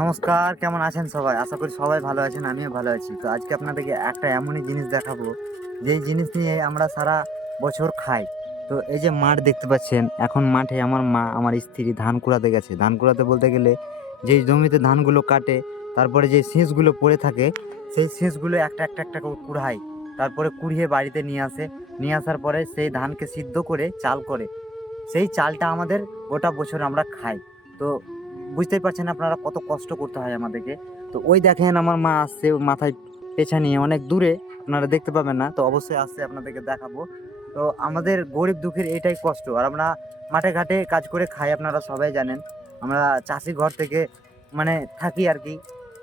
নমস্কার, কেমন আছেন সবাই? আশা করি সবাই ভালো আছেন, আমিও ভালো আছি। তো আজকে আপনাদেরকে একটা এমনই জিনিস দেখাবো, যেই জিনিস নিয়ে আমরা সারা বছর খাই। তো এই যে মাঠ দেখতে পাচ্ছেন, এখন মাঠে আমার মা, আমার স্ত্রী ধান কুড়াতে গেছে। ধান কুড়াতে বলতে গেলে যেই জমিতে ধানগুলো কাটে, তারপরে যে শীষগুলো পড়ে থাকে, সেই শীষগুলো একটা একটা একটা করে কুড়ায়। তারপরে কুড়িয়ে বাড়িতে নিয়ে আসে। নিয়ে আসার পরে সেই ধানকে সিদ্ধ করে চাল করে। সেই চালটা আমাদের গোটা বছর আমরা খাই। তো বুঝতেই পারছেন আপনারা কত কষ্ট করতে হয় আমাদেরকে। তো ওই দেখেন আমার মা আসছে মাথায় পেঁচা নিয়ে, অনেক দূরে, আপনারা দেখতে পাবেন না, তো অবশ্যই আসছে, আপনাদেরকে দেখাবো। তো আমাদের গরিব দুঃখের এটাই কষ্ট। আর আমরা মাঠে ঘাটে কাজ করে খাই, আপনারা সবাই জানেন। আমরা চাষি ঘর থেকে মানে থাকি আর কি।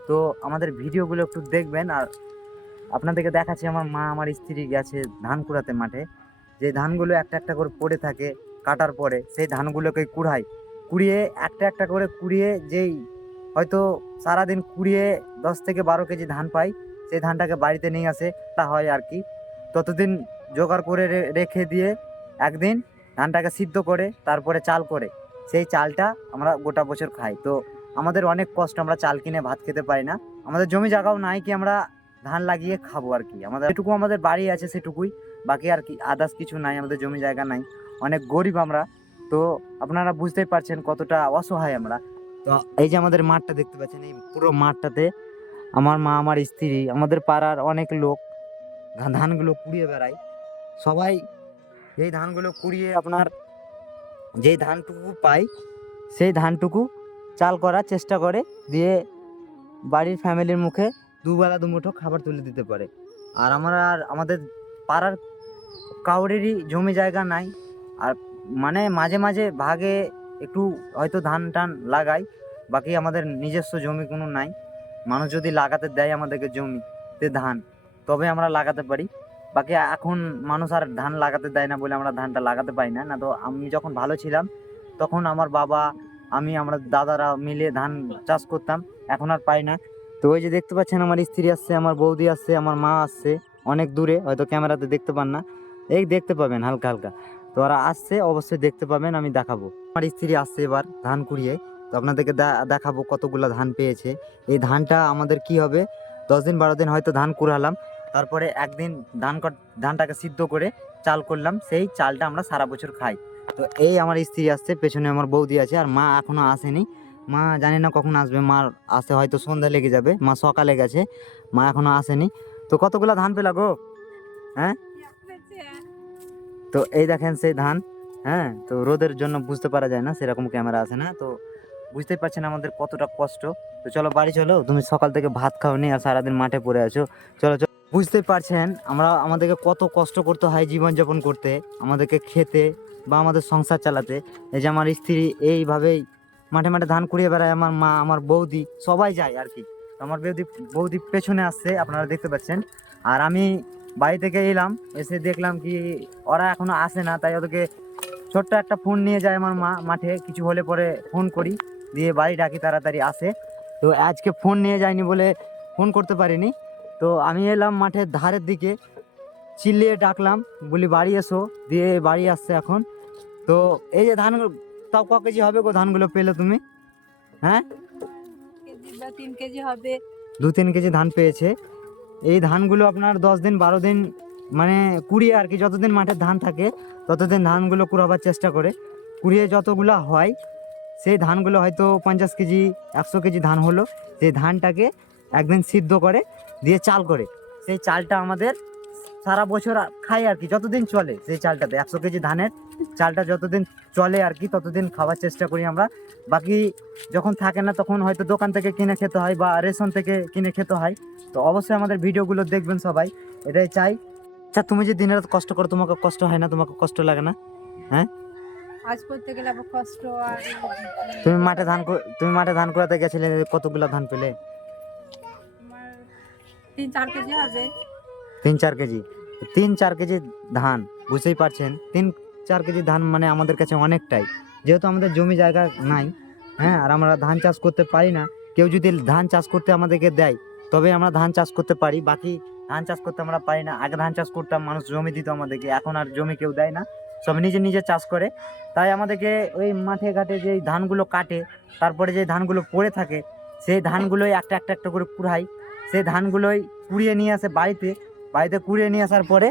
তো আমাদের ভিডিওগুলো একটু দেখবেন। আর আপনাদেরকে দেখাচ্ছি, আমার মা, আমার স্ত্রী গেছে ধান কুড়াতে মাঠে। যে ধানগুলো একটা একটা করে পড়ে থাকে, কাটার পরে সেই ধানগুলোকে কুড়ায়। কুড়িয়ে একটা একটা করে কুড়িয়ে, যেই হয়তো সারাদিন কুড়িয়ে 10 থেকে 12 কেজি ধান পাই, সেই ধানটাকে বাড়িতে নিয়ে আসে, তা হয় আর কি। ততদিন জোগাড় করে রেখে দিয়ে একদিন ধানটাকে সিদ্ধ করে তারপরে চাল করে, সেই চালটা আমরা গোটা বছর খাই। তো আমাদের অনেক কষ্ট, আমরা চাল কিনে ভাত খেতে পারি না। আমাদের জমি জায়গাও নাই কি আমরা ধান লাগিয়ে খাবো আর কি। আমাদের যেটুকু আমাদের বাড়ি আছে সেটুকুই, বাকি আর কি আদার্স কিছু নাই, আমাদের জমি জায়গা নাই, অনেক গরিব আমরা। তো আপনারা বুঝতেই পারছেন কতটা অসহায় আমরা। তো এই যে আমাদের মাঠটা দেখতে পাচ্ছেন, এই পুরো মাঠটাতে আমার মা, আমার স্ত্রী, আমাদের পাড়ার অনেক লোক ধানগুলো কুড়িয়ে বেড়ায়। সবাই এই ধানগুলো কুড়িয়ে আপনার যেই ধানটুকু পায়, সেই ধানটুকু চাল করার চেষ্টা করে, দিয়ে বাড়ির ফ্যামিলির মুখে দুবেলা দুমুঠো খাবার তুলে দিতে পারে। আর আমরা, আর আমাদের পাড়ার কাউরেরই জমি জায়গা নাই। আর মানে মাঝে মাঝে ভাগে একটু হয়তো ধান টান লাগাই, বাকি আমাদের নিজস্ব জমি কোনো নাই। মানুষ যদি লাগাতে দেয় আমাদেরকে জমিতে ধান, তবে আমরা লাগাতে পারি। বাকি এখন মানুষ আর ধান লাগাতে দেয় না বলে আমরা ধানটা লাগাতে পারি না। না তো আমি যখন ভালো ছিলাম, তখন আমার বাবা, আমি, আমরা দাদারা মিলে ধান চাষ করতাম। এখন আর পাই না। তো ওই যে দেখতে পাচ্ছেন, আমার স্ত্রী আসছে, আমার বৌদি আসছে, আমার মা আসছে, অনেক দূরে, হয়তো ক্যামেরাতে দেখতে পান না, এই দেখতে পাবেন হালকা হালকা। তো ওরা আসছে, অবশ্যই দেখতে পাবেন, আমি দেখাবো। আমার স্ত্রী আসছে এবার ধান কুড়িয়ে। তো আপনাদেরকে দেখাবো কতগুলো ধান পেয়েছে। এই ধানটা আমাদের কি হবে, 10 দিন 12 দিন হয়তো ধান কুড়ালাম, তারপরে একদিন ধানটাকে সিদ্ধ করে চাল করলাম, সেই চালটা আমরা সারা বছর খাই। তো এই আমার স্ত্রী আসছে, পেছনে আমার বৌদি আছে, আর মা এখনো আসেনি। মা জানি না কখন আসবে, মার আসতে হয়তো সন্ধ্যা লেগে যাবে, মা সকালে গেছে, মা এখনো আসেনি। তো কতগুলা ধান পেলা গো? হ্যাঁ, তো এই দেখেন সেই ধান। হ্যাঁ, তো রোদের জন্য বুঝতে পারা যায় না, সেরকম ক্যামেরা আসে না, তো বুঝতেই পারছেন আমাদের কতটা কষ্ট। তো চলো বাড়ি চলো, তুমি সকাল থেকে ভাত খাওনি আর সারাদিন মাঠে পড়ে আছো। চলো চলো, বুঝতেই পারছেন আমাদেরকে কত কষ্ট করতে হয় জীবনযাপন করতে, আমাদেরকে খেতে বা আমাদের সংসার চালাতে। এই যে আমার স্ত্রী এইভাবেই মাঠে মাঠে ধান কুড়িয়ে বেড়ায়, আমার মা, আমার বৌদি সবাই যায় আর কি। তো আমার বৌদি বৌদি পেছনে আসছে, আপনারা দেখতে পাচ্ছেন। আর আমি বাড়ি থেকে এলাম, এসে দেখলাম কি ওরা এখনো আসে না, তাই ওদেরকে ছোট্ট একটা ফোন নিয়ে যায় আমার মা মাঠে, কিছু হলে পরে ফোন করি, দিয়ে বাড়ি ডাকি তাড়াতাড়ি আসে। তো আজকে ফোন নিয়ে যায়নি বলে ফোন করতে পারিনি। তো আমি এলাম মাঠের ধারের দিকে, চিল্লিয়ে ডাকলাম, বলি বাড়ি এসো, দিয়ে বাড়ি আসছে এখন। তো এই যে ধান, তাও ক কেজি হবে গো ধানগুলো পেলে তুমি? হ্যাঁ, কেজি বা 3 কেজি হবে। 2-3 কেজি ধান পেয়েছে। এই ধানগুলো আপনার 10 দিন 12 দিন মানে কুড়িয়ে আর কি, যতদিন মাঠের ধান থাকে ততদিন ধানগুলো কুড়াবার চেষ্টা করে। কুড়িয়ে যতগুলো হয়, সেই ধানগুলো হয়তো 50 কেজি 100 কেজি ধান হলো, সেই ধানটাকে একদিন সিদ্ধ করে দিয়ে চাল করে, সেই চালটা আমাদের সারা বছর খাই আর কি, যতদিন চলে সেই চালটাতে, 100 কেজি ধানের চালটা যতদিন চলে আর কি, ততদিন খাওয়ার চেষ্টা করি আমরা। বাকি যখন থাকে না, তখন হয়তো দোকান থেকে কিনে খেতে হয় বা রেশন থেকে কিনে খেতে হয়। তো অবশ্যই আমাদের ভিডিওগুলো দেখবেন সবাই, এটাই চাই। আচ্ছা, তুমি যে দিনের রাত কষ্ট করো, তোমাকে কষ্ট হয় না? তোমাকে কষ্ট লাগে না? হ্যাঁ, কাজ করতে গেলে আবার কষ্ট। আর তুমি মাঠে ধান কুড়াতে গেছিলে, কতগুলো ধান পেলে? তোমার 3-4 কেজি হবে। 3-4 কেজি? 3-4 কেজি ধান, বুঝতেই পারছেন, 3-4 কেজি ধান মানে আমাদের কাছে অনেকটাই। যেহেতু আমাদের জমি জায়গা নাই, হ্যাঁ, আর আমরা ধান চাষ করতে পারি না। কেউ যদি ধান চাষ করতে আমাদেরকে দেয়, তবে আমরা ধান চাষ করতে পারি, বাকি ধান চাষ করতে আমরা পারি না। আগে ধান চাষ করতাম, মানুষ জমি দিত আমাদেরকে, এখন আর জমি কেউ দেয় না, সব নিজে নিজে চাষ করে। তাই আমাদেরকে ওই মাঠে ঘাটে যে ধানগুলো কাটে, তারপরে যে ধানগুলো পড়ে থাকে, সেই ধানগুলোই একটা একটা একটা করে কুড়াই, সেই ধানগুলোই কুড়িয়ে নিয়ে আসে বাড়িতে, বাড়িতে কুড়িয়ে নিয়ে আসার পরে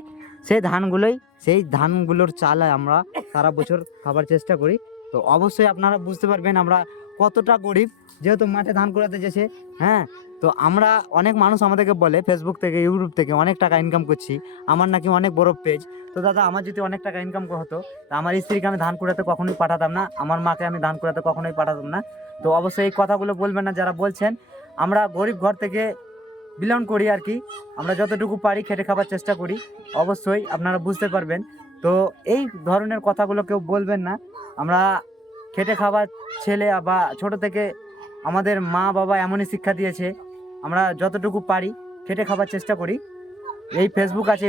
সেই ধানগুলোর চাল আমরা সারা বছর খাবার চেষ্টা করি। তো অবশ্যই আপনারা বুঝতে পারবেন আমরা কতটা গরিব, যেহেতু মাঠে ধান কুড়াতে যেছে। হ্যাঁ, তো আমরা অনেক মানুষ আমাদেরকে বলে ফেসবুক থেকে ইউটিউব থেকে অনেক টাকা ইনকাম করছি, আমার নাকি অনেক বড় পেজ। তো দাদা, আমার যদি অনেক টাকা ইনকাম হতো তা আমার স্ত্রীকে আমি ধান কুড়াতে কখনোই পাঠাতাম না, আমার মাকে আমি ধান কুড়াতে কখনোই পাঠাতাম না। তো অবশ্যই এই কথাগুলো বলবেন না যারা বলছেন। আমরা গরিব ঘর থেকে বিলং করি আর কি, আমরা যতটুকু পারি খেটে খাবার চেষ্টা করি, অবশ্যই আপনারা বুঝতে পারবেন। তো এই ধরনের কথাগুলো কেউ বলবেন না। আমরা খেটে খাবার ছেলে বা ছোট থেকে আমাদের মা বাবা এমনই শিক্ষা দিয়েছে, আমরা যতটুকু পারি খেটে খাবার চেষ্টা করি। এই ফেসবুক আছে,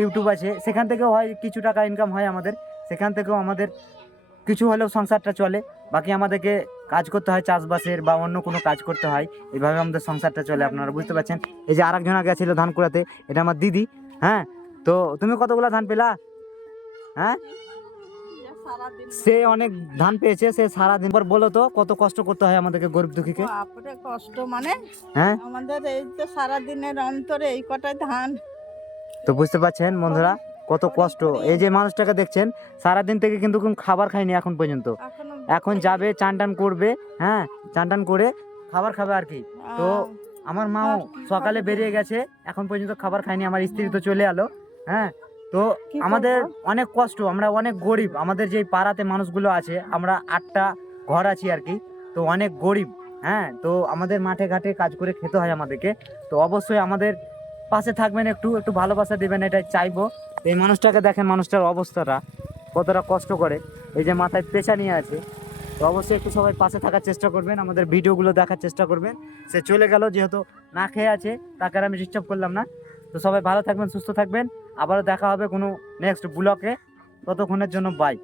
ইউটিউব আছে, সেখান থেকেও হয় কিছু টাকা ইনকাম হয় আমাদের, সেখান থেকেও আমাদের কিছু হলেও সংসারটা চলে। বাকি আমাদেরকে কাজ করতে হয় চাষবাসের বা অন্য কোনো কাজ করতে হয়, এইভাবে আমাদের সংসারটা চলে, আপনারা বুঝতে পারছেন। এই যে আরেকজন গেছিল ধান কুড়াতে, এটা আমার দিদি। হ্যাঁ, তো তুমি কতগুলা ধান পেলা? হ্যাঁ, সে অনেক ধান পেয়েছে, সে সারাদিন পর। বলো তো কত কষ্ট করতে হয় আমাদেরকে গরিব দুঃখীকে? বাপরে কষ্ট, মানে হ্যাঁ, আমাদের এই তো সারাদিনের অন্তরে এই কটাই ধান। তো বুঝতে পারছেন বন্ধুরা কত কষ্ট। এই যে মানুষটাকে দেখছেন সারাদিন থেকে কিন্তু কোনো খাবার খায়নি এখন পর্যন্ত, এখনো এখন যাবে চান টান করবে। হ্যাঁ, চান টান করে খাবার খাবে আর কি। তো আমার মাও সকালে বেরিয়ে গেছে, এখন পর্যন্ত খাবার খায়নি, আমার স্ত্রী তো চলে এলো। হ্যাঁ, তো কি আমাদের করবো? অনেক কষ্ট, আমরা অনেক গরিব। আমাদের যেই পাড়াতে মানুষগুলো আছে, আমরা 8টা ঘর আছি আর কি, তো অনেক গরিব। হ্যাঁ, তো আমাদের মাঠে ঘাটে কাজ করে খেতে হয় আমাদেরকে। তো অবশ্যই আমাদের পাশে থাকবেন, একটু একটু ভালোবাসা দেবেন, এটাই চাইবো। তো এই মানুষটাকে দেখেন, মানুষটার অবস্থাটা কতটা কষ্ট করে, এই যে মাথায় পেঁচা নিয়ে আছে। তো অবশ্যই একটু সবাই পাশে থাকার চেষ্টা করবেন, আমাদের ভিডিওগুলো দেখার চেষ্টা করবেন। সে চলে গেল, যেহেতু না খেয়ে আছে, তাকে আর আমি ডিস্টার্ব করলাম না। তো সবাই ভালো থাকবেন, সুস্থ থাকবেন, আবারও দেখা হবে কোনো নেক্সট ব্লকে। ততক্ষণের জন্য বাই।